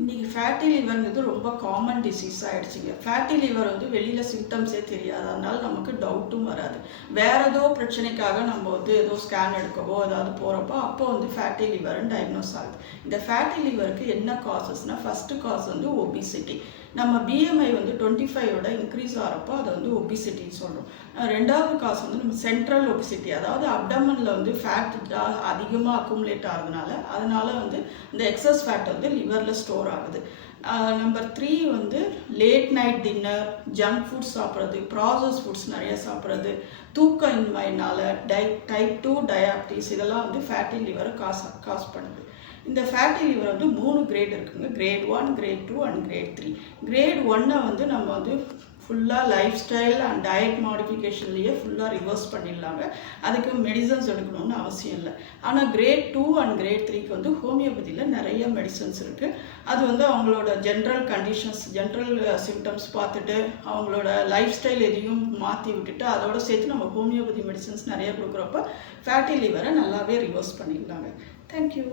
இன்றைக்கி ஃபேட்டி லிவர்ங்கிறது ரொம்ப common disease ஆகிடுச்சிங்க. Fatty liver வந்து வெளியில் சிம்டம்ஸே தெரியாது, அதனால நமக்கு டவுட்டும் வராது. வேறு ஏதோ பிரச்சனைக்காக நம்ம வந்து ஏதோ ஸ்கேன் எடுக்கவோ ஏதாவது போகிறப்போ அப்போ வந்து ஃபேட்டி லிவர்னு டயக்னோஸ் ஆகுது. இந்த ஃபேட்டி லிவருக்கு என்ன காசஸ்னால், ஃபஸ்ட்டு காஸ் வந்து ஒபிசிட்டி. நம்ம பிஎம்ஐ வந்து 25 இன்க்ரீஸ் ஆகிறப்போ அதை வந்து ஒபிசிட்டின்னு சொல்கிறோம். ரெண்டாவது காசு வந்து நம்ம சென்ட்ரல் ஒபிசிட்டி, அதாவது அப்டமனில் வந்து ஃபேட் அதிகமாக அக்குமுலேட் ஆகுதுனால அதனால வந்து இந்த எக்ஸஸ் ஃபேட் வந்து லிவரில் ஸ்டோர் ஆகுது. நம்பர் 3 வந்து late night dinner, junk foods சாப்பிட்றது, ப்ராசஸ் ஃபுட்ஸ் நிறைய சாப்பிட்றது, தூக்க இன்மையினால், டைப் 2 டயாபிட்டிஸ், இதெல்லாம் வந்து ஃபேட்டி லிவரை காஸ் பண்ணுது. இந்த ஃபேட்டி லிவர் வந்து 3 கிரேட் இருக்குங்க. Grade 1, grade 2 and grade 3. Grade 1 வந்து நம்ம வந்து ஃபுல்லாக லைஃப் ஸ்டைல் அண்ட் டயட் மாடிஃபிகேஷன்லேயே ஃபுல்லாக ரிவர்ஸ் பண்ணிடலாங்க. அதுக்கு மெடிசன்ஸ் எடுக்கணும்னு அவசியம் இல்லை. ஆனால் கிரேட் 2 அண்ட் கிரேட் 3க்கு வந்து ஹோமியோபதியில் நிறைய மெடிசன்ஸ் இருக்குது. அது வந்து அவங்களோட ஜென்ரல் கண்டிஷன்ஸ், ஜென்ரல் சிம்டம்ஸ் பார்த்துட்டு அவங்களோட லைஃப் ஸ்டைல் எதையும் மாற்றி விட்டுட்டு அதோடு சேர்த்து நம்ம ஹோமியோபதி மெடிசன்ஸ் நிறைய கொடுக்குறப்ப ஃபேட்டி லிவரை நல்லாவே ரிவர்ஸ் பண்ணிடலாங்க. தேங்க்யூ.